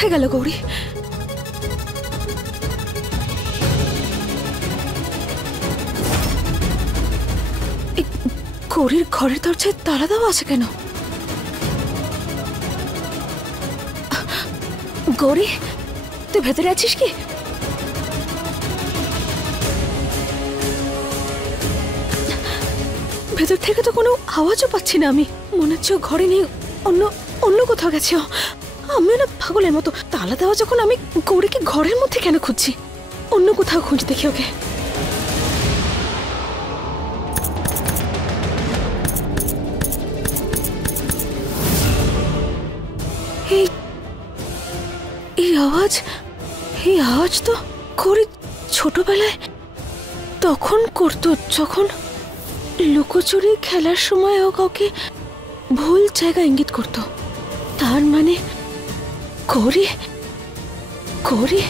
কোথায় গেল গৌরী? গৌরীর ঘরের দরজায় তালা দেওয়া আছে কেন? গৌরী, তুই ভেতরে আছিস কি? ভেতর থেকে তো কোনো আওয়াজও পাচ্ছি না আমি। মনে হচ্ছে ঘরে নেই, অন্য অন্য কোথাও গেছে। আমিও না পাগলের মতো তালা দেওয়া যখন, আমি গৌরীকে ঘরের মধ্যে কেন খুঁজছি? অন্য কোথাও খুঁজ দেখি ওকে। এই আওয়াজ তো গৌরী ছোটবেলায় তখন করতো, যখন লুকোচুরি খেলার সময় ও কাউকে ভুল জায়গা ইঙ্গিত করতো। তার মানে গৌরী গৌরী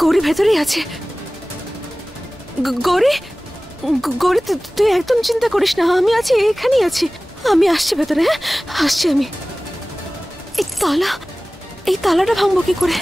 গৌরী ভেতরেই আছে। গৌরী গৌরী, তুই একদম চিন্তা করিস না, আমি আছি, এখানেই আছি। আমি আসছি ভেতরে। হ্যাঁ, আসছি আমি। এই তালাটা ভাঙবো কি করে?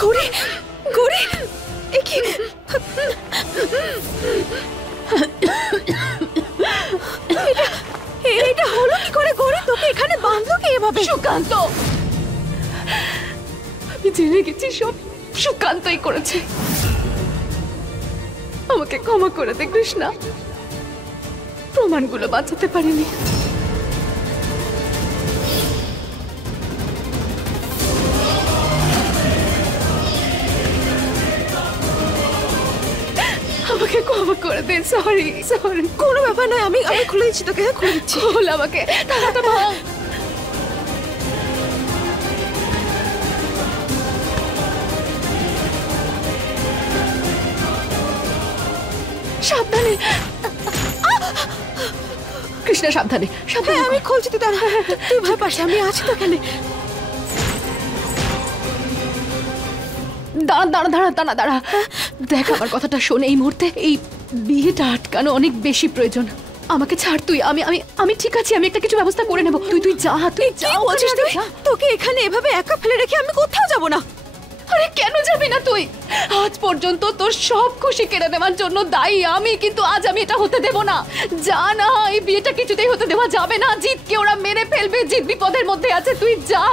গৌরী গৌরী, এটা হলো কি করে? গৌরী, তোকে এখানে বাঁধলো কে এভাবে? সুকান্ত, আমি জেনে গেছি সব সুকান্তই করেছে। আমাকে ক্ষমা করে দে কৃষ্ণা, প্রমাণগুলো বাঁচাতে পারিনি। আমাকে ক্ষমা করে দে। Sorry sorry. কোনো ব্যাপার নয়, আমি খুলে দিচ্ছি তোকে। হ্যাঁ, খুলে দিচ্ছি। খোল আমাকে, তালাটা ভাঙ। সাবধানে কৃষ্ণা, সাবধানে সাবধানে। আমি খুলছি, তুই দাঁড়া। তুই ভয় পাস, আমি আছি তো এখানে। দাঁড়া দাঁড়া দাঁড়া দাঁড়া দাঁড়া, দেখ আমার কথাটা শোন। এই মুহূর্তে এই বিয়েটা আটকানো অনেক বেশি প্রয়োজন। আমাকে ছাড় তুই। আমি আমি আমি ঠিক আছে, আমি একটা কিছু ব্যবস্থা করে নেব। তুই যা, তুই যা। বলছিস তুই? তোকে এখানে এভাবে একা ফেলে রেখে আমি কোথাও যাব না। আরে কেন যাবি না তুই? আজ পর্যন্ত তোর সব খুশি কেড়ে নেওয়ার জন্য দায়ী আমি, কিন্তু আজ আমি এটা হতে দেব না। যা না, এই বিয়েটা কিছুতেই হতে দেওয়া যাবে না। জিতকে ওরা মেরে ফেলবে, জিত বিপদের মধ্যে আছে। তুই যা,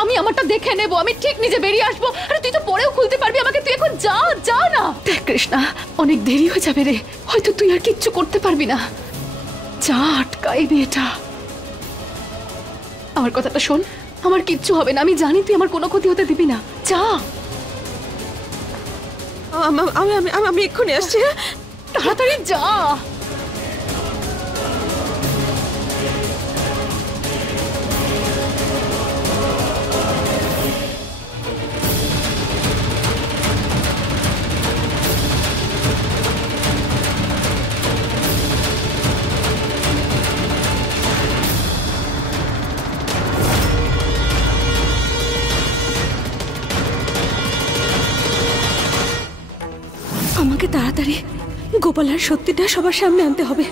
আমি আমারটা দেখে নেব, আমি ঠিক নিজে বেরিয়ে আসবো। আরে তুই তো পরেও খুলতে পারবি আমাকে, তুই এখন যা। যা না। দেখ কৃষ্ণা, অনেক দেরি হয়ে যাবে রে, হয়তো তুই আর কিচ্ছু করতে পারবি না। যা, আটকা এই বিয়েটা। আমার কথাটা শোন, আমার কিচ্ছু হবে না। আমি জানি তুই আমার কোনো ক্ষতি হতে দিবি না। যা। আমি এক্ষুনি আসছি। তাড়াতাড়ি যা। আমাকে তাড়াতাড়ি গোপালার সত্যিটা সবার সামনে আনতে হবে।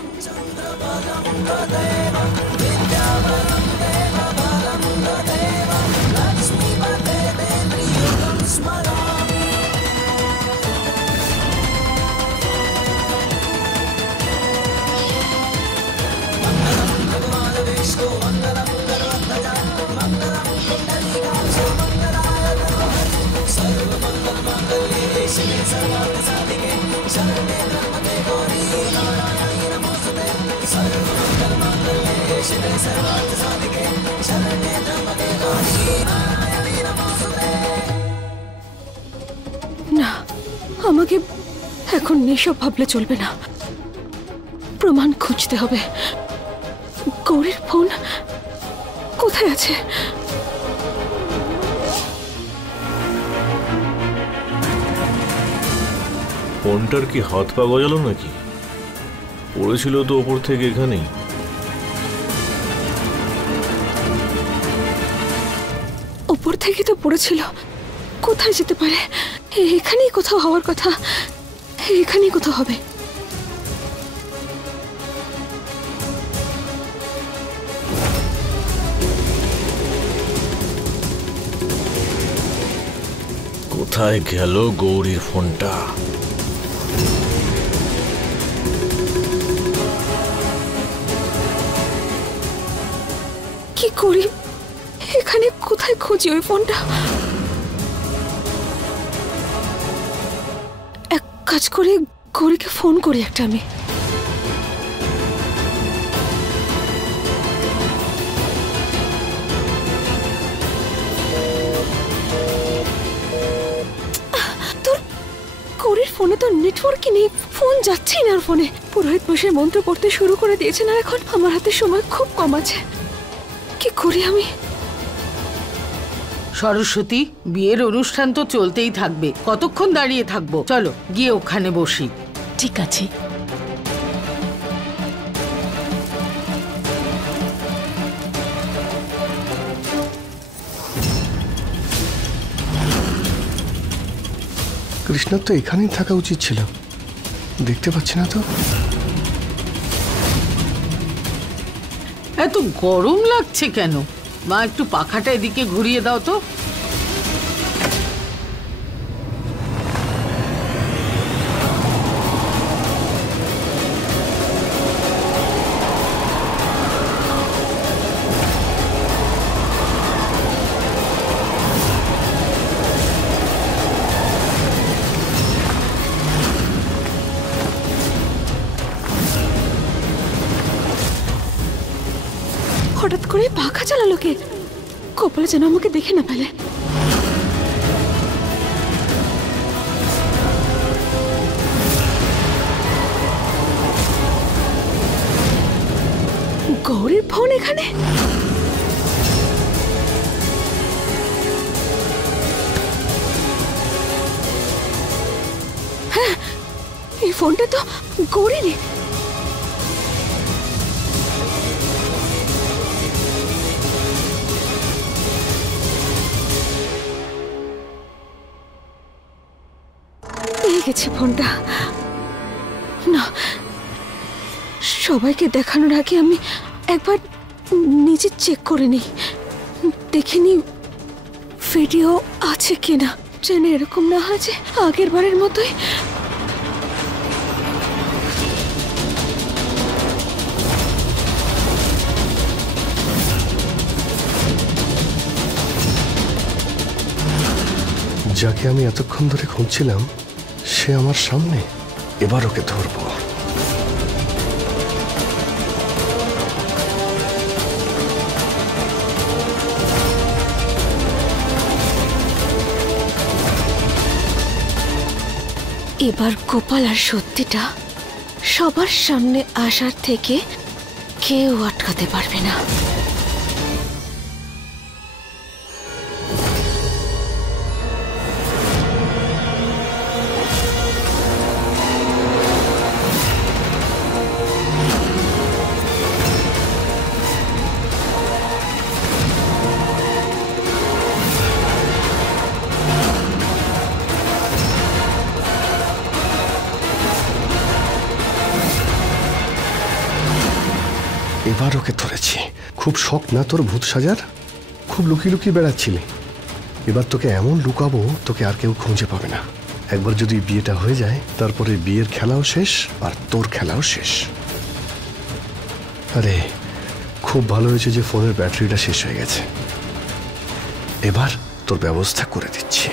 আমাকে এখন এসব ভাবলে চলবে না, প্রমাণ খুঁজতে হবে। গৌরীর ফোন কোথায় আছে? ফোনটার কি হাত পা গজালো নাকি? পড়েছিল তো ওপর থেকে এখানেই। ওপর থেকে তো পড়েছিল, কোথায় যেতে পারে? এখানেই কোথাও হওয়ার কথা, এখানেই কোথাও হবে। কোথায় গেল গৌরীর ফোনটা? কি করি এখানে? কোথায় খুঁজি ওই ফোনটা? এক কাজ করে গৌরীকে ফোন করি একটা আমি। তোর গৌরীর ফোনে তো নেটওয়ার্কই নেই, ফোন যাচ্ছেই না ওর ফোনে। পুরোহিত মশাই মন্ত্র পড়তে শুরু করে দিয়েছেন আর এখন আমার হাতে সময় খুব কম আছে। কি করি আমি? সরস্বতী, বিয়ের অনুষ্ঠান তো চলতেই থাকবে, কতক্ষণ দাঁড়িয়ে থাকবো? চলো গিয়ে ওখানে বসি। ঠিক আছে। কৃষ্ণার তো এখানেই থাকা উচিত ছিল, দেখতে পাচ্ছি না তো। এত গরম লাগছে কেন? মা, একটু পাখাটা এদিকে ঘুরিয়ে দাও তো। হঠাৎ করে পাখা চালালো কে? কপালে যেন আমাকে দেখে না ফেলে। গৌরীর ফোন এখানে? হ্যাঁ, এই ফোনটা তো গৌরীরই। গেছে ফোনটা। না, সবাইকে দেখানোর আগে আমি একবার নিজে চেক করে নিই, দেখিনি ভিডিও আছে কিনা। ট্রেনে এরকম না হয় যে আগের বারের মতোই। যাকে আমি এতক্ষণ ধরে খুঁজছিলাম সে আমার সামনে, এবার ওকে ধরবো। এবার গোপাল আর সত্যিটা সবার সামনে আসার থেকে কেউ আটকাতে পারবে না। এবার ওকে ধরেছি। খুব শখ না তোর ভূত সাজার? খুব লুকিয়ে লুকিয়ে বেড়াচ্ছিলি, এবার তোকে এমন লুকাবো তোকে আর কেউ খুঁজে পাবে না। একবার যদি বিয়েটা হয়ে যায় তারপরে বিয়ের খেলাও শেষ আর তোর খেলাও শেষ। আরে খুব ভালো হয়েছে যে ফোনের ব্যাটারিটা শেষ হয়ে গেছে, এবার তোর ব্যবস্থা করে দিচ্ছি।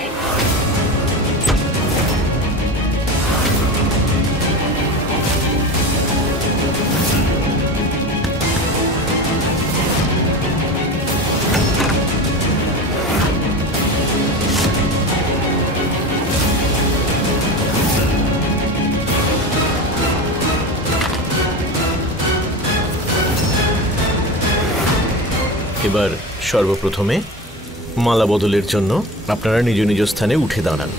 এবার সর্বপ্রথমে মালা বদলের জন্য আপনারা নিজ নিজ স্থানে উঠে দাঁড়ান।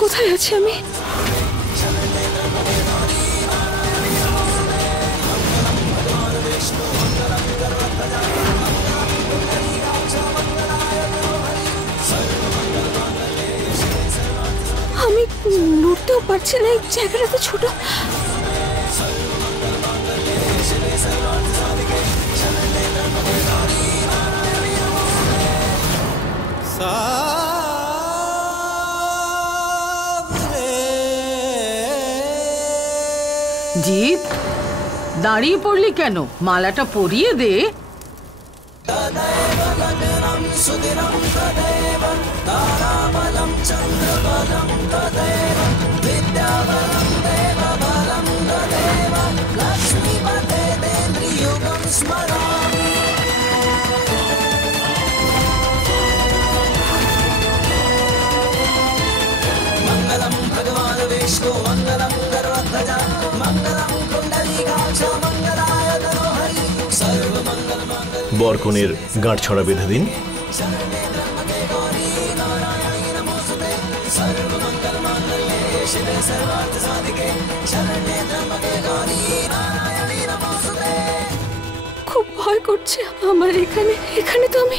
কোথায় আছি আমি? আমি নড়তেও পারছি না, এই জায়গাটা তো ছোট। জিৎ, দাঁড়িয়ে পড়লি কেন? মালাটা পরিয়ে দে। বরকনের গাঁট ছড়া বেঁধে দিন। খুব ভয় করছে আমার। এখানে তো আমি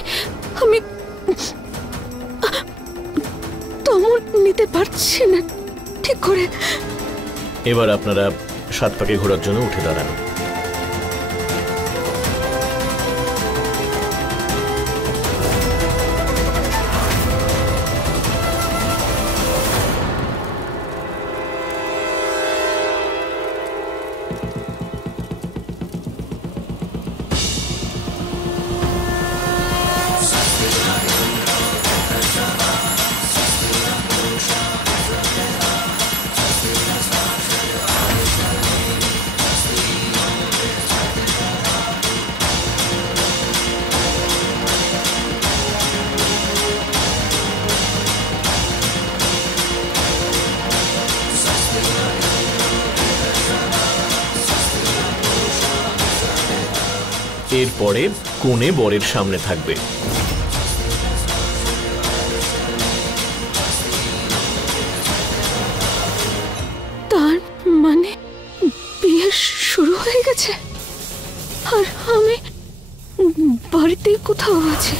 দমন নিতে পারছি না ঠিক করে। এবার আপনারা 7 পাকে ঘোরার জন্য উঠে দাঁড়ান। এরপরে কোণে বরের সামনে থাকবে। তার মানে বিয়ে শুরু হয়ে গেছে আর আমি বাড়িতেই কোথাও আছি।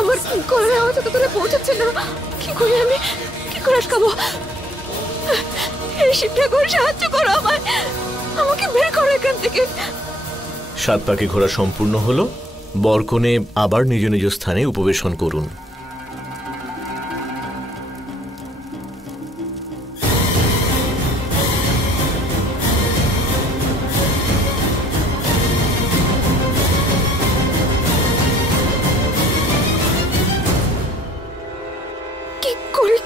আমার গলার আওয়াজ তো তোরে পৌঁছাচ্ছে না। কি করে আটকাবো? এই শিবটা করে সাহায্য করো আমায়, আমাকে বের করো এখান থেকে। 7 পাকে ঘোরা সম্পূর্ণ হলো। বরকনে আবার নিজ নিজ স্থানে উপবেশন করুন।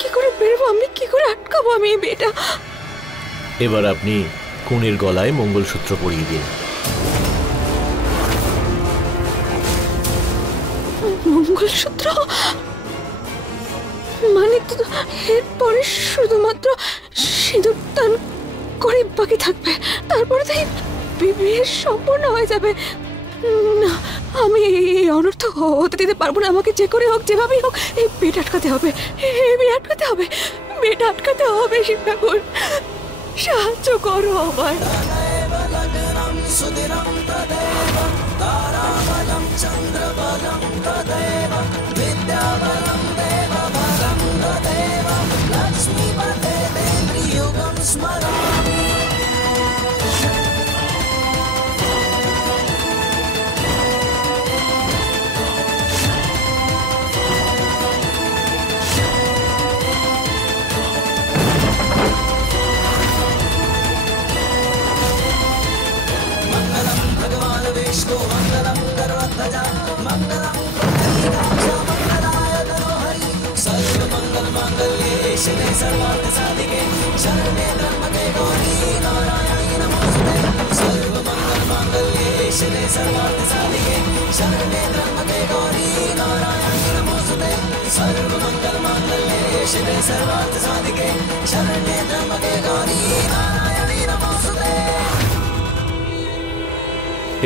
কি করে বেরবো আমি? কি করে আটকাবো আমি এই বিয়েটা? এবার আপনি কনের গলায় মঙ্গলসূত্র পরিয়ে দিন। মঙ্গলসূত্র মানে এরপরে শুধুমাত্র সিঁদুর দান করে বাকি থাকবে, তারপরে তাই বিয়ে সম্পূর্ণ হয়ে যাবে। না, আমি এই অনর্থ হতে দিতে পারবো না। আমাকে যে করে হোক, যেভাবেই হোক এই বিয়েটা আটকাতে হবে, এই বিয়ে আটকাতে হবে, বিয়েটা আটকাতে হবে। শিব ঠাকুর, সাহায্য করো আমায়।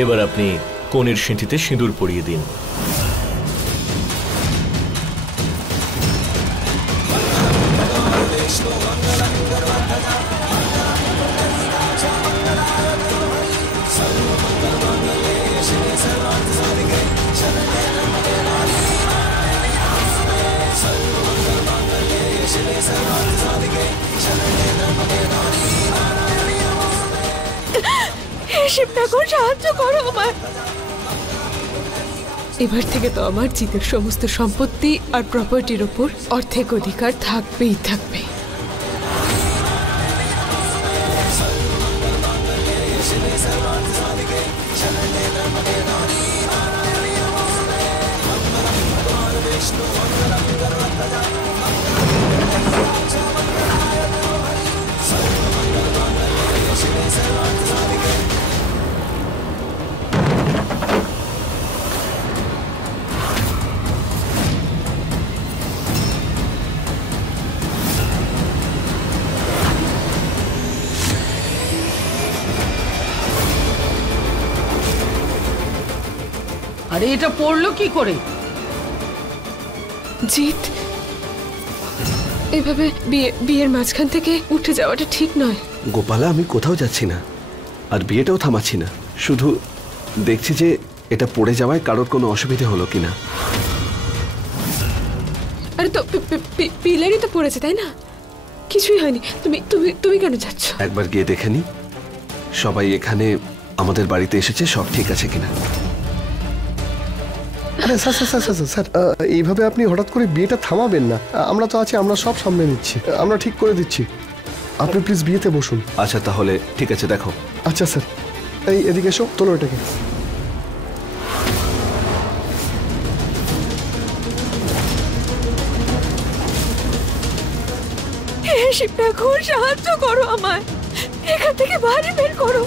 এবার আপনি কনের সিঁথিতে সিঁদুর পরিয়ে দিন। শিব ঠাকুর, সাহায্য করো আমায়। এবার থেকে তো আমার জিতের সমস্ত সম্পত্তি আর প্রপার্টির ওপর অর্ধেক অধিকার থাকবেই থাকবে। আরে এটা পড়লো কি করে? জিত, এভাবে বিয়ের মাঝখান থেকে উঠে যাওয়াটা ঠিক নয়। গোপালা, আমি কোথাও যাচ্ছি না, আর বিয়েটাও থামাচ্ছি না। শুধু দেখছি যে এটা পড়ে যাওয়ায় কারোর কোনো অসুবিধে হলো কিনা। আরে তো পিলারই তো পড়েছে, তাই না? কিছুই হয়নি। তুমি তুমি তুমি কেন যাচ্ছ? একবার গিয়ে দেখে নি সবাই এখানে আমাদের বাড়িতে এসেছে, সব ঠিক আছে কিনা। আরে sir sir sir sir sir, এইভাবে আপনি হঠাৎ করে বিয়েটা থামাবেন না। আমরা তো আছি, আমরা সব সামনে নিচ্ছি, আমরা ঠিক করে দিচ্ছি। আপনি প্লিজ বিয়েতে বসুন। আচ্ছা তাহলে ঠিক আছে, দেখো। আচ্ছা স্যার, এই এদিকে এসো, তোলো এটাকে। হে শিব ঠাকুর, সাহায্য করো আমায়, এখান থেকে বাইরে বের করো।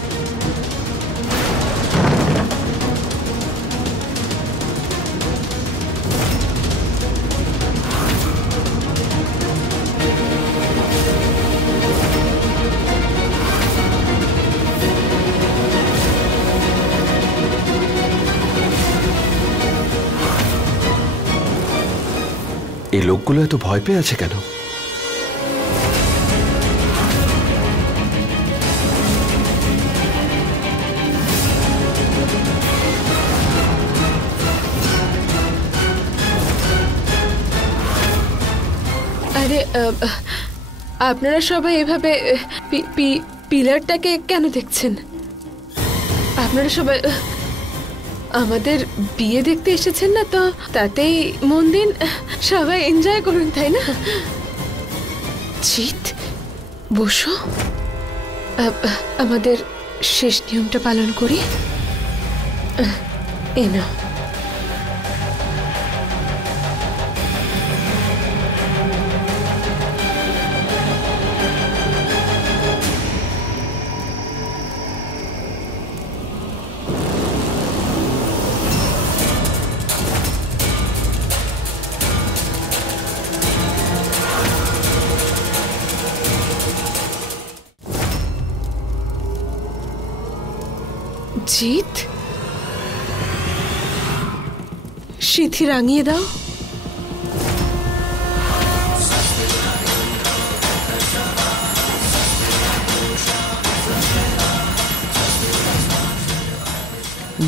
এই লোকগুলো এত ভয় পেয়ে আছে কেন? আরে আপনারা সবাই এভাবে পিলারটাকে কেন দেখছেন? আপনারা সবাই আমাদের বিয়ে দেখতে এসেছেন না, তো তাতেই মন দিন, সবাই এনজয় করুন, তাই না? জিত, বসো, আমাদের শেষ নিয়মটা পালন করি। এই নাও। জিৎ, সিঁথি রাঙিয়ে দাও।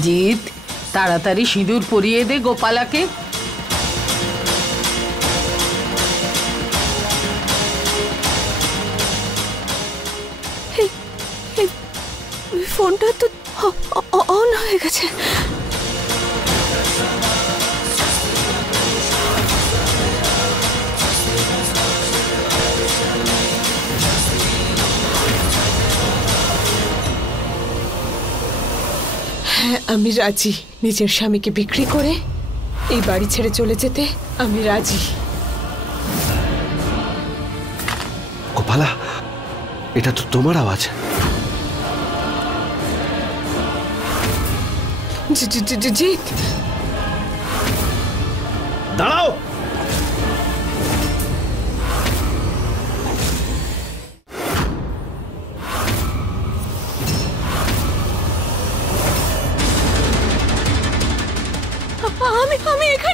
জিৎ, তাড়াতাড়ি সিঁদুর পরিয়ে দে গোপালাকে। ফোনটা তো অন হয়ে গেছে। হ্যাঁ, আমি রাজি। নিজের স্বামীকে বিক্রি করে এই বাড়ি ছেড়ে চলে যেতে আমি রাজি। গোপালা, এটা তো তোমার আওয়াজ। জিৎ, দাঁড়াও। আমি এখানে